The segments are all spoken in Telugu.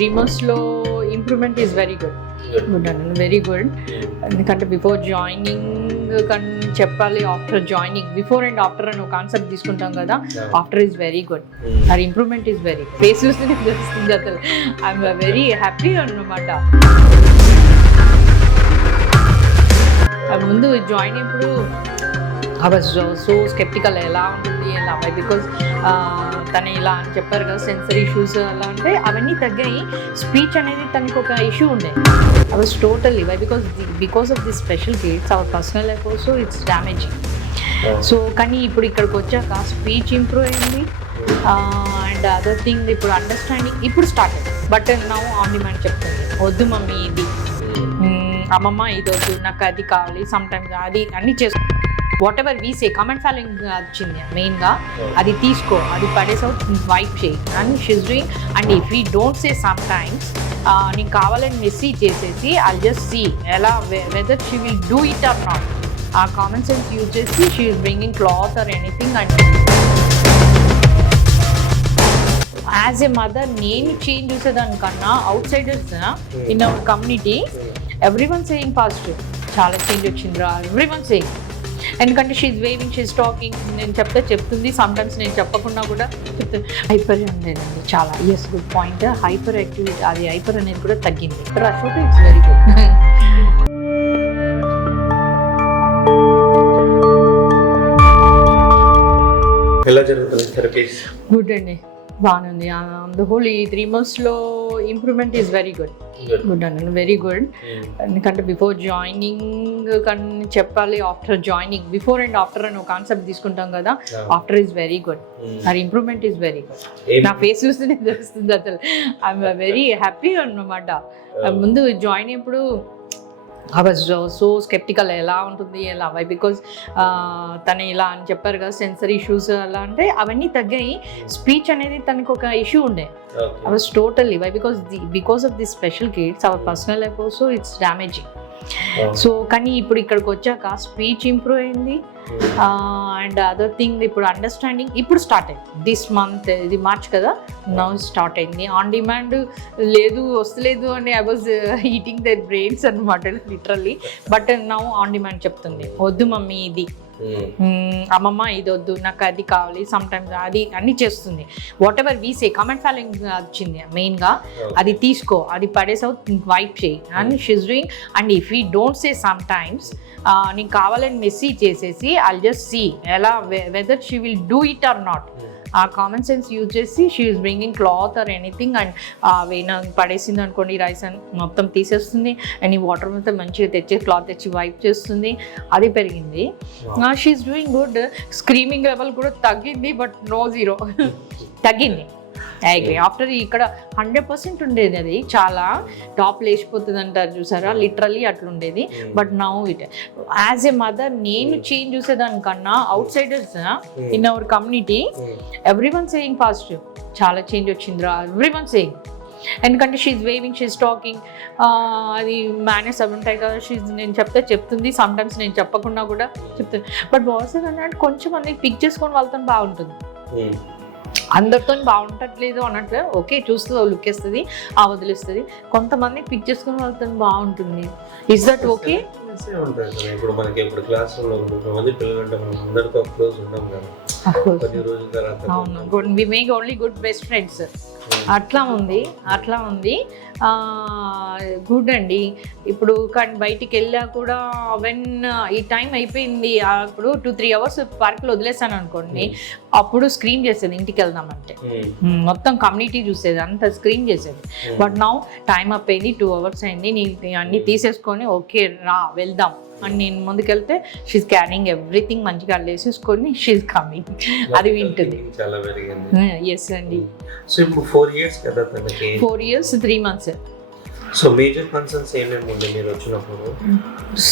3 months లో ఇంప్రూవ్మెంట్ ఈజ్ వెరీ గుడ్ అండి, వెరీ గుడ్. ఎందుకంటే బిఫోర్ జాయినింగ్ చెప్పాలి, after joining, before and after అని ఒక కాన్సెప్ట్ తీసుకుంటాం కదా. ఆఫ్టర్ ఈజ్ వెరీ గుడ్, అది improvement is very good. Face చూస్తేనే తెలుస్తుంది అసలు. ఐఎమ్ వెరీ హ్యాపీ అన్నమాట. ముందు జాయిన్ అయినప్పుడు ఐ వాజ్ సో స్కెప్టికల్, ఎలా ఉంటుంది ఎలా, బికాజ్ తను ఇలా అని చెప్పారు కదా, సెన్సరీ ఇష్యూస్ అలా అంటే అవన్నీ తగ్గాయి. స్పీచ్ అనేది తనకు ఒక ఇష్యూ ఉండే. I was totally because of the special kids our personal life also it's damaging. So కానీ ఇప్పుడు ఇక్కడికి వచ్చాక స్పీచ్ ఇంప్రూవ్ అయింది అండ్ అదర్ థింగ్ ఇప్పుడు అండర్స్టాండింగ్ ఇప్పుడు స్టార్ట్ అయింది. బట్ నౌ ఆన్ డిమాండ్ చెప్తుంది, వద్దు మమ్మీ ఇది, అమ్మమ్మ ఇది వద్దు, నాకు అది కావాలి, సమ్ టైమ్స్ అది అన్నీ చేసుకో, whatever we say comment following వచ్చింది మెయిన్గా, అది తీసుకో, అది పడేసావు, వైప్ చేయి and she's doing. And if we don't say sometimes నీకు కావాలని మెసేజ్ చేసేసి ఐ జస్ట్ సీ ఎలా whether she will do it or not. ఆ కామన్ సెన్స్ యూజ్ చేసి she is bringing cloth or anything. And as a mother నేను చేంజ్ చూసేదానికన్నా outsiders in our community everyone saying positive, చాలా చేంజ్ వచ్చిందిరా, ఎవ్రీవన్ సేయింగ్. ఎందుకంటే షీఈ్ వేవింగ్, షీఈ్ టాకింగ్, నేను చెప్తుంది, సమ్టైమ్స్ నేను చెప్పకుండా కూడా చెప్తుంది. హైపర్ ఉండేదండి చాలా. Yes, good point. Hyperactivity, అది హైపర్ అనేది కూడా తగ్గింది. Ashok it's very good. ఎలా జరుగుతుంది థెరపీస్? గుడ్ అండి, బాగుంది. ఆన్ ద హోల్ ఈ 3 months లో ఇంప్రూవ్మెంట్ ఈజ్ వెరీ గుడ్ అండి, వెరీ గుడ్. ఎందుకంటే బిఫోర్ జాయినింగ్ చెప్పాలి, after joining, before and after అని ఒక కాన్సెప్ట్ తీసుకుంటాం కదా. ఆఫ్టర్ ఈజ్ వెరీ గుడ్, అది ఇంప్రూవ్మెంట్ ఈజ్ వెరీ గుడ్. నా ఫేస్ చూస్తేనే తెలుస్తుంది అసలు. ఐఎమ్ వెరీ హ్యాపీ అన్నమాట. ముందు జాయిన్ అయినప్పుడు ఐ వాజ్ సో స్కెప్టికల్, ఎలా ఉంటుంది ఎలా, బికాజ్ తను ఇలా అని చెప్పారు కదా, సెన్సరీ ఇష్యూస్ అలా అంటే అవన్నీ తగ్గాయి. స్పీచ్ అనేది తనకు ఒక ఇష్యూ ఉండే. I was totally because of the special kids our personal life also it's damaging. So కానీ ఇప్పుడు ఇక్కడికి వచ్చాక స్పీచ్ ఇంప్రూవ్ అయింది అండ్ అదర్ థింగ్ ఇప్పుడు అండర్స్టాండింగ్ ఇప్పుడు స్టార్ట్ అయింది. దిస్ మంత్, ఇది మార్చ్ కదా, నౌ స్టార్ట్ అయింది. ఆన్ డిమాండ్ లేదు, వస్తలేదు అని I was eating their brains అనమాట literally. But now on demand చెప్తుంది, వద్దు మమ్మీ ఇది, అమ్మమ్మ ఇది వద్దు, నాకు అది కావాలి, సమ్ టైమ్స్ అది అన్నీ చేస్తుంది. Whatever we say comment following వచ్చింది మెయిన్గా, అది తీసుకో, అది పడేసావు, వైప్ చేయి and she's doing. And if we don't say sometimes నీకు కావాలని మెసేజ్ చేసేసి ఐ జస్ట్ సీ ఎలా whether she will do it or not. ఆ కామన్ సెన్స్ యూజ్ చేసి she is bringing cloth or anything. And వేనా పడేసింది అనుకోండి, రైస్ అని మొత్తం తీసేస్తుంది అండ్ ఈ వాటర్ మొత్తం మంచిగా తెచ్చి క్లాత్ తెచ్చి వైప్ చేస్తుంది. అది పెరిగింది. She is doing good. Screaming level కూడా తగ్గింది, బట్ నో జీరో తగ్గింది. అగ్రీ. ఆఫ్టర్ ఇక్కడ 100% ఉండేది, అది చాలా టాప్ లేచిపోతుంది అంటారు చూసారా, లిటరల్లీ అట్లుండేది. But now it as a mother నేను చేంజ్ చూసేదానికన్నా outsiders in our community everyone saying positive, చాలా చేంజ్ వచ్చిందిరా, ఎవ్రీవన్ సేయింగ్. ఎందుకంటే షీఈ్ వేవింగ్, షీఈ్ టాకింగ్, అది మేనేజ్ అవి ఉంటాయి కదా, నేను చెప్తుంది, సమ్టైమ్స్ నేను చెప్పకుండా కూడా చెప్తుంది. బట్ బాయ్స్ అంటే కొంచెం మంది పిక్ చేసుకొని వాళ్ళతో బాగుంటుంది, అందరితో బాగుంటట్లేదు అన్నట్టు. ఓకే, చూస్తుంది, లుక్ వేస్తుంది, వదిలేస్తుంది. కొంతమంది పిక్ చేసుకుని వాళ్ళతో బాగుంటుంది. Is that okay? ఇప్పుడు మనకి ఇప్పుడు క్లాస్ రూమ్ లో కొంతమంది పిల్లలు అంటే మనం అందరితో క్లోజ్ ఉంటాం కదా, అవును, good, we make only good best friends. అట్లా ఉంది. గుడ్ అండి. ఇప్పుడు కానీ బయటికి వెళ్ళా కూడా వెన్ ఈ టైం అయిపోయింది, అప్పుడు 2-3 hours పార్క్లో వదిలేసాను అనుకోండి, అప్పుడు స్క్రీన్ చేసేది ఇంటికి వెళ్దామంటే, మొత్తం కమ్యూనిటీ చూసేది, అంత స్క్రీన్ చేసేది. బట్ నౌ టైం అప్ అయింది, 2 hours అయింది, నీ అన్నీ తీసేసుకొని ఓకే రా వెళ్దాం అని నేను ముందుకెళ్తే షీఈ్ క్యారింగ్ ఎవ్రీథింగ్, మంచిగా వేసేసుకొని షీఈ్ కమింగ్, అది వింటుంది. ఎస్ అండి. సో ఇప్పుడు 4 years కదా తనకి, 4 years 3 months. So major concerns ఏమేమి ఉండే మీరు వచ్చినప్పుడు?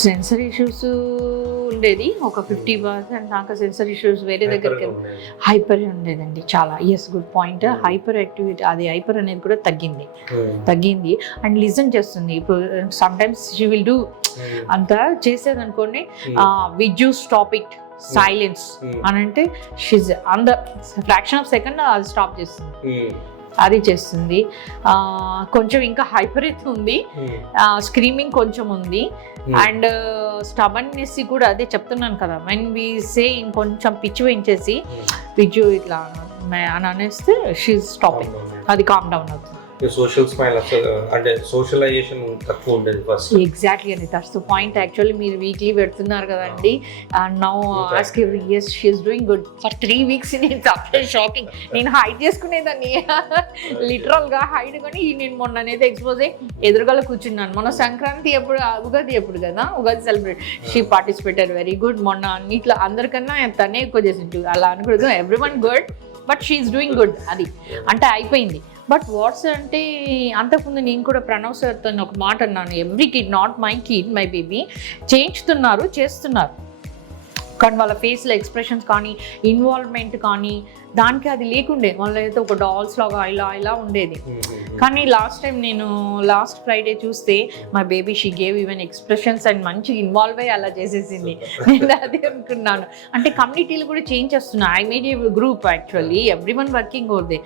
సెన్సరీ ఇష్యూస్ ఉండేది ఒక 50%. నాకు సెన్సరీ ఇష్యూస్ వేరే దగ్గరికి హైపర్ ఉండేదండి చాలా. Yes, good point. Hyperactivity, అది హైపర్ అనేది కూడా తగ్గింది. అండ్ లిజన్ చేస్తుంది. ఇప్పుడు sometimes she will do అంతా చేసేది అనుకోండి, with you stop it, silence అని అంటే she's on the fraction of second అది స్టాప్ చేస్తుంది. అది చేస్తుంది. కొంచెం ఇంకా హైపర్ అయితే ఉంది, స్క్రీమింగ్ కొంచెం ఉంది, అండ్ స్టబన్నెస్ కూడా అదే చెప్తున్నాను కదా, వెన్ వి సే ఇంకొంచెం పిచ్చి వేయించేసి పిచ్చు ఇట్లా అని అనేస్తే షీఈ్ స్టాపింగ్, అది కామ్ డౌన్ అవుతుంది. సోషల్ స్మైల్ అసలు అంటే సోషలైజేషన్ తక్కువ ఉండేది ఫస్ట్. ఎగ్జాక్ట్లీ అండి, దట్స్ ద పాయింట్. యాక్చువల్లీ మీరు వీక్లీ పెడుతున్నారు కదండి, now ask every years she is doing good for 3 weeks. నేను చాలా షాకింగ్, నేను హైడ్ చేసుకునేదాన్ని లిటరల్గా హైడ్, కానీ నేను మొన్న అనేది ఎక్స్పోజ్ అయ్యి ఎదురుగా కూర్చున్నాను. మొన్న సంక్రాంతి ఎప్పుడు, ఉగాది ఎప్పుడు కదా, Ugadi celebrate she participated very good. మొన్న అన్నిట్లో అందరికన్నా తనే ఎక్కువ చేసింది, అలా అనకూడదు, every one good but she is doing good, అది అంటే అయిపోయింది. బట్ వాట్స్ అంటే అంతకుముందు నేను కూడా ప్రణవ్ సార్తో ఒక మాట అన్నాను, every kid, not my kid, my baby, చేస్తున్నారు కానీ వాళ్ళ ఫేస్లో ఎక్స్ప్రెషన్స్ కానీ ఇన్వాల్వ్మెంట్ కానీ దానికి అది లేకుండే, వాళ్ళైతే ఒక డాల్స్ లాగా ఇలా ఉండేది. కానీ లాస్ట్ టైం నేను లాస్ట్ ఫ్రైడే చూస్తే my baby she gave even expressions and మంచి ఇన్వాల్వ్ అయ్యి అలా చేసేసింది. నేను అదే అనుకున్నాను, అంటే కమ్యూనిటీలు కూడా చేంజ్ చేస్తున్నా. I made A group, actually every one working over,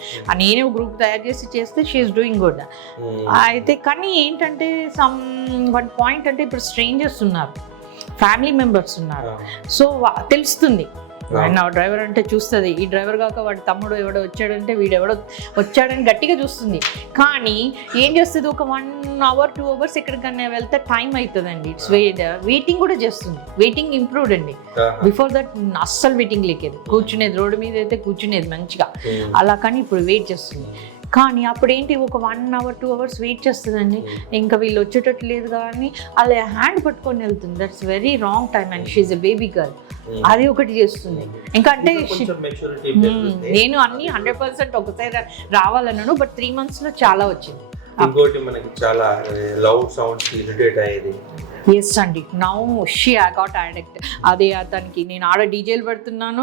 నేనే గ్రూప్ తయారు చేస్తే షీఈస్ డూయింగ్ గుడ్. అయితే కానీ ఏంటంటే వన్ పాయింట్ అంటే ఇప్పుడు స్ట్రేంజర్స్ ఉన్నారు, ఫ్యామిలీ మెంబర్స్ ఉన్నారు, సో తెలుస్తుంది. నా డ్రైవర్ అంటే చూస్తుంది, ఈ డ్రైవర్ కాక వాడి తమ్ముడు ఎవడో వచ్చాడంటే వీడెవడో వచ్చాడని గట్టిగా చూస్తుంది. కానీ ఏం చేస్తుంది, ఒక 1 hour 2 hours ఎక్కడికన్నా వెళ్తే టైం అవుతుందండి. ఇట్స్ వెయిటింగ్ కూడా చేస్తుంది, వెయిటింగ్ ఇంప్రూవ్డ్ అండి. బిఫోర్ దట్ అస్సలు వెయిటింగ్ లేకేది, కూర్చునేది రోడ్డు మీద అయితే కూర్చునేది మంచిగా అలా, కానీ ఇప్పుడు వెయిట్ చేస్తుంది. కానీ అప్పుడేంటి, ఒక 1 hour 2 hours వెయిట్ చేస్తుందండి, ఇంకా వీళ్ళు వచ్చేటట్టు లేదు కానీ అలా హ్యాండ్ పట్టుకొని వెళ్తుంది. That's very wrong time and she's a baby girl, అది ఒకటి చేస్తుంది. ఇంకా అంటే నేను అన్ని 100% ఒకసారి రావాలన్నాను, బట్ 3 months లో చాలా వచ్చింది. ఇంకోటి మనకి చాలా లౌడ్ సౌండ్స్ ఇరిటేట్ అయ్యేది. ఎస్ అండి, now she I got addict. అదే అతనికి నేను ఆడ డీజేలు పెడుతున్నాను,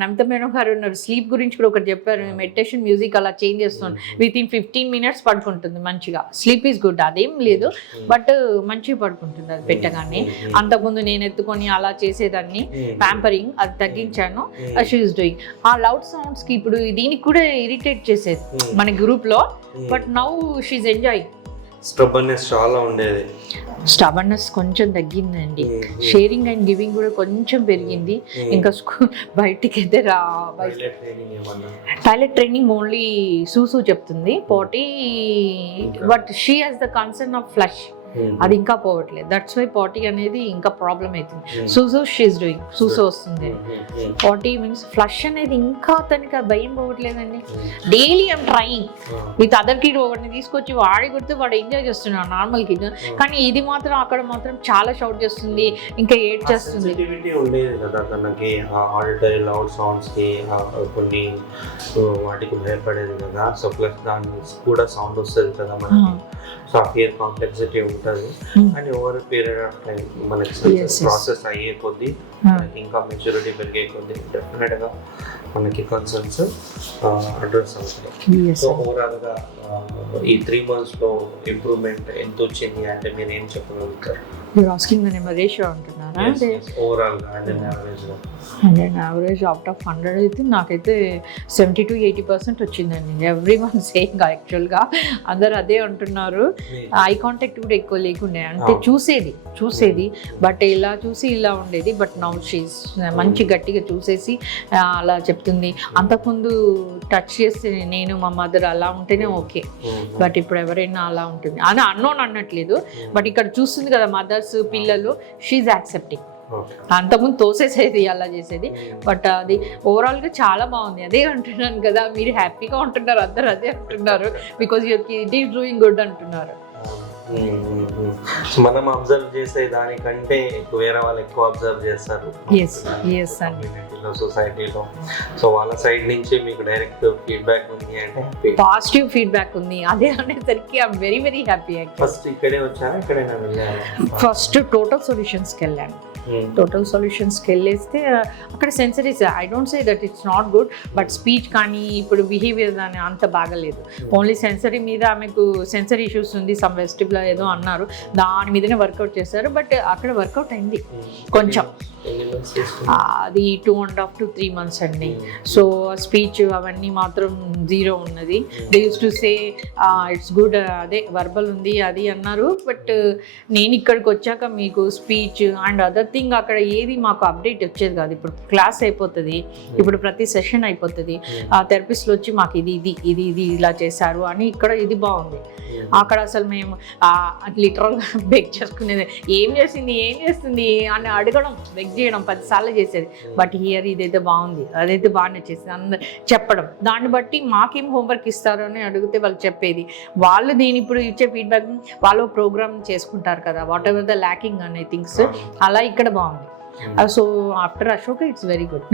నమిత మేడం గారు ఉన్నారు, స్లీప్ గురించి కూడా ఒకటి చెప్పారు, మెడిటేషన్ మ్యూజిక్ అలా చేంజ్ చేస్తున్నాను, విత్ ఇన్ 15 minutes పడుకుంటుంది మంచిగా. స్లీప్ ఈజ్ గుడ్, అదేం లేదు, బట్ మంచిగా పడుకుంటుంది అది పెట్టగానే. అంతకుముందు నేను ఎత్తుకొని అలా చేసేదాన్ని, ప్యాంపరింగ్ అది తగ్గించాను. She is doing. ఆ లౌడ్ సౌండ్స్కి ఇప్పుడు దీనికి కూడా ఇరిటేట్ చేసేది మన గ్రూప్లో, but now she is enjoying. Stubbornness చాలా ఉండేది, స్టబన్నెస్ కొంచెం తగ్గిందండి, షేరింగ్ అండ్ గివింగ్ కూడా కొంచెం పెరిగింది. ఇంకా బయటికి అయితే టాయిలెట్ ట్రైనింగ్ ఓన్లీ సూసు చెప్తుంది, పోటీ, but she has the concern of flush, అది ఇంకా పోవట్లేదు. దట్స్ వై పాటీ అనేది ఇంకా ప్రాబ్లం అవుతుంది. సూసో షీఈస్ డూయింగ్, సూసో వస్తుంది, పాటీ మీన్స్ ఫ్లష్ అనేది ఇంకా తనకి ఆ భయం పోవట్లేదండి. Daily I'm trying with other kid, ఒకటిని తీసుకొచ్చి వాడి కొడితే వాడు ఎంజాయ్ చేస్తున్నాడు నార్మల్ కిడ్, కానీ ఇది మాత్రం అక్కడ మాత్రం చాలా షౌట్ చేస్తుంది, ఇంకా ఏడ్ చేస్తుంది. ఉండేది కదా తనకి, ఆడిటరీ లౌడ్ సౌండ్స్కి కొన్ని వాటికి భయపడేది కదా, సో ప్లస్ దాని కూడా సౌండ్ వస్తుంది కదా మనకి, సో ఆ ఫియర్ కాంప్లెక్సిటీ ఉంటుంది. And over period of time మనకి ప్రాసెస్ అయ్యే కొద్దీ, ఇంకా మెచ్యూరిటీ పెరిగే కొద్దీ డెఫినెట్గా మనకి కన్సర్న్స్ అడ్రస్ అవుతాయి. సో ఓవరాల్గా ఈ 3 months లో ఇంప్రూవ్మెంట్ ఎంత వచ్చింది అంటే మీరు ఏం చెప్పగలుగుతారు? You're asking the number ratio అంటున్నారా? ఓవరాల్గా అంటే యావరేజ్గా, అంటే యావరేజ్ అవుట్ ఆఫ్ 100 అయితే నాకైతే 70 to 80% వచ్చిందండి. ఎవ్రీ వన్ సేయింగ్, యాక్చువల్గా అందరు అదే అంటున్నారు. ఐ కాంటాక్ట్ కూడా ఎక్కువ లేకుండే, అంటే చూసేది బట్ ఇలా చూసి ఇలా ఉండేది, బట్ నౌ షీస్ మంచి గట్టిగా చూసేసి అలా చెప్తుంది. అంతకుముందు టచ్ చేస్తే నేను మా మదర్ అలా ఉంటేనే ఓకే, బట్ ఇప్పుడు ఎవరైనా అలా ఉంటుంది అని అన్నోన్ అనట్లేదు, బట్ ఇక్కడ చూస్తుంది కదా మదర్స్ పిల్లలు, షీఈ్ యాక్సెప్టింగ్. అంతకుముందు తోసేసేది అలా చేసేది, బట్ అది ఓవరాల్గా చాలా బాగుంది. అదే అంటున్నాను కదా, మీరు హ్యాపీగా ఉంటున్నారు, అందరు అదే అంటున్నారు, because your kid is doing good అంటున్నారు. మనం అబ్జర్వ్ చేసే దానికంటే వేరే వాళ్ళు ఎక్కువ అబ్జర్వ్ చేస్తారు కమ్యూనిటీలో, సొసైటీలో. సో వాళ్ళ సైడ్ నుంచి మీకు డైరెక్ట్ ఫీడ్బ్యాక్ ఉంది అంటే పాజిటివ్ ఫీడ్బ్యాక్ ఉంది, అదే అనేసరికి I'm very very happy. First ఇక్కడే వచ్చారా, ఎక్కడైనా వెళ్ళారా? ఫస్ట్ టోటల్ సొల్యూషన్స్కి వెళ్ళాను. టోటల్ సొల్యూషన్స్కి వెళ్ళేస్తే అక్కడ sensories I don't say that it's not good, but speech కానీ ఇప్పుడు బిహేవియర్ దాని అంత బాగలేదు. ఓన్లీ సెన్సరీ మీద ఆమెకు సెన్సరీ ఇష్యూస్ ఉంది, సమ్ వెస్టిబుల్ ఏదో అన్నారు, దాని మీదనే వర్కౌట్ చేశారు. బట్ అక్కడ వర్కౌట్ అయింది కొంచెం, అది 2.5 to 3 months అండి. సో స్పీచ్ అవన్నీ మాత్రం 0 ఉన్నది. They use to say it's good, అదే వర్బల్ ఉంది అది అన్నారు. బట్ నేను ఇక్కడికి వచ్చాక మీకు స్పీచ్ అండ్ అదర్ థింగ్ అక్కడ ఏది మాకు అప్డేట్ వచ్చేది కాదు. ఇప్పుడు క్లాస్ అయిపోతుంది, ఇప్పుడు ప్రతి సెషన్ అయిపోతుంది, థెరపిస్ట్లు వచ్చి మాకు ఇది ఇది ఇది ఇది ఇలా చేశారు అని. ఇక్కడ ఇది బాగుంది. అక్కడ అసలు మేము లిటరల్గా బెగ్ చేసుకునేది, ఏం చేస్తుంది అని అడగడం, బెగ్ చేయడం 10 సార్లు చేసేది. బట్ హియర్ ఇదైతే బాగుంది, అదైతే బాగా నచ్చేసింది అందరు చెప్పడం. దాన్ని బట్టి మాకేం హోంవర్క్ ఇస్తారు అని అడిగితే వాళ్ళు చెప్పేది, వాళ్ళు నేను ఇప్పుడు ఇచ్చే ఫీడ్బ్యాక్ వాళ్ళు ప్రోగ్రామ్ చేసుకుంటారు కదా, వాట్ ఎవర్ ద ల్యాకింగ్ అనే థింగ్స్, అలా ఇక్కడ బాగుంది. So after Ashoka it's very good.